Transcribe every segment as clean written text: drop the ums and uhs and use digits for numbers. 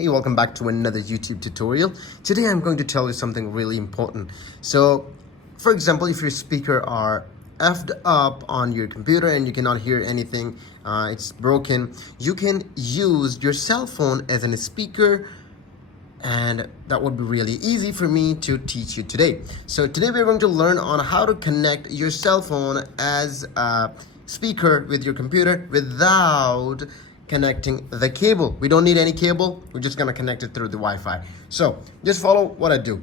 Hey, welcome back to another YouTube tutorial. Today I'm going to tell you something really important. So, for example, if your speaker are effed up on your computer and you cannot hear anything, it's broken, you can use your cell phone as a speaker, and that would be really easy for me to teach you today. So today we're going to learn on how to connect your cell phone as a speaker with your computer without connecting the cable. We don't need any cable. We're just gonna connect it through the Wi-Fi. So just follow what I do.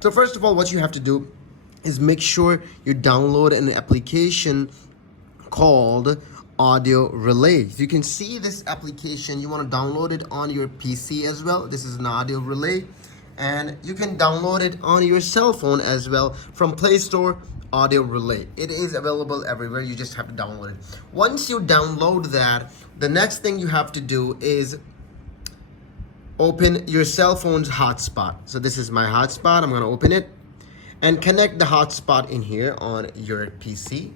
So first of all, what you have to do is make sure you download an application called Audio Relay. If you can see this application, you want to download it on your PC as well. This is an Audio Relay, and you can download it on your cell phone as well from Play Store. Audio Relay, it is available everywhere. You just have to download it. Once you download that, the next thing you have to do is open your cell phone's hotspot. So this is my hotspot. I'm going to open it and connect the hotspot in here on your PC.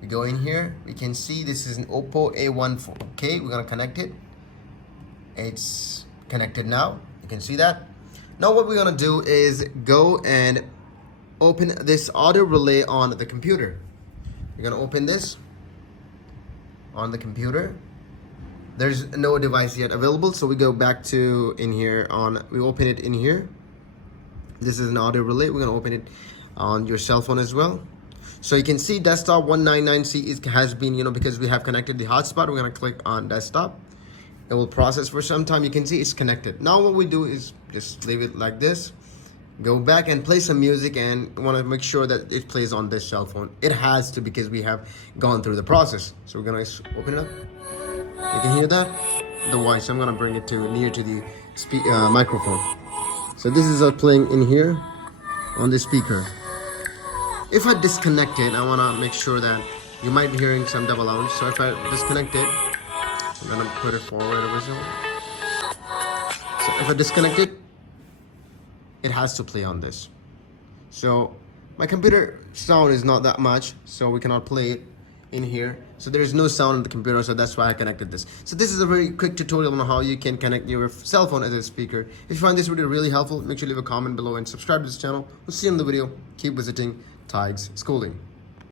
We go in here, we can see this is an Oppo A14. Okay, we're gonna connect it. It's connected now. You can see that. Now what we're gonna do is go and open this Audio Relay on the computer. We're gonna open this on the computer. There's no device yet available, so we go back to in here we open it in here. This is an Audio Relay. We're gonna open it on your cell phone as well. So you can see desktop 199C has been, because we have connected the hotspot, we're gonna click on desktop. It will process for some time. You can see it's connected. Now what we do is just leave it like this. Go back and play some music, and want to make sure that it plays on this cell phone. It has to, because we have gone through the process. So we're gonna open it up. You can hear that? The voice. I'm gonna bring it near to the microphone. So this is playing in here on the speaker. If I disconnect it, I want to make sure that you might be hearing some double sound. So if I disconnect it, I'm going to put it forward originally. So if I disconnect it, it has to play on this. So my computer sound is not that much, so we cannot play it in here. So there is no sound on the computer, so that's why I connected this. So this is a very quick tutorial on how you can connect your cell phone as a speaker. If you find this video really helpful, make sure to leave a comment below and subscribe to this channel. We'll see you in the video. Keep visiting Tig's Schooling.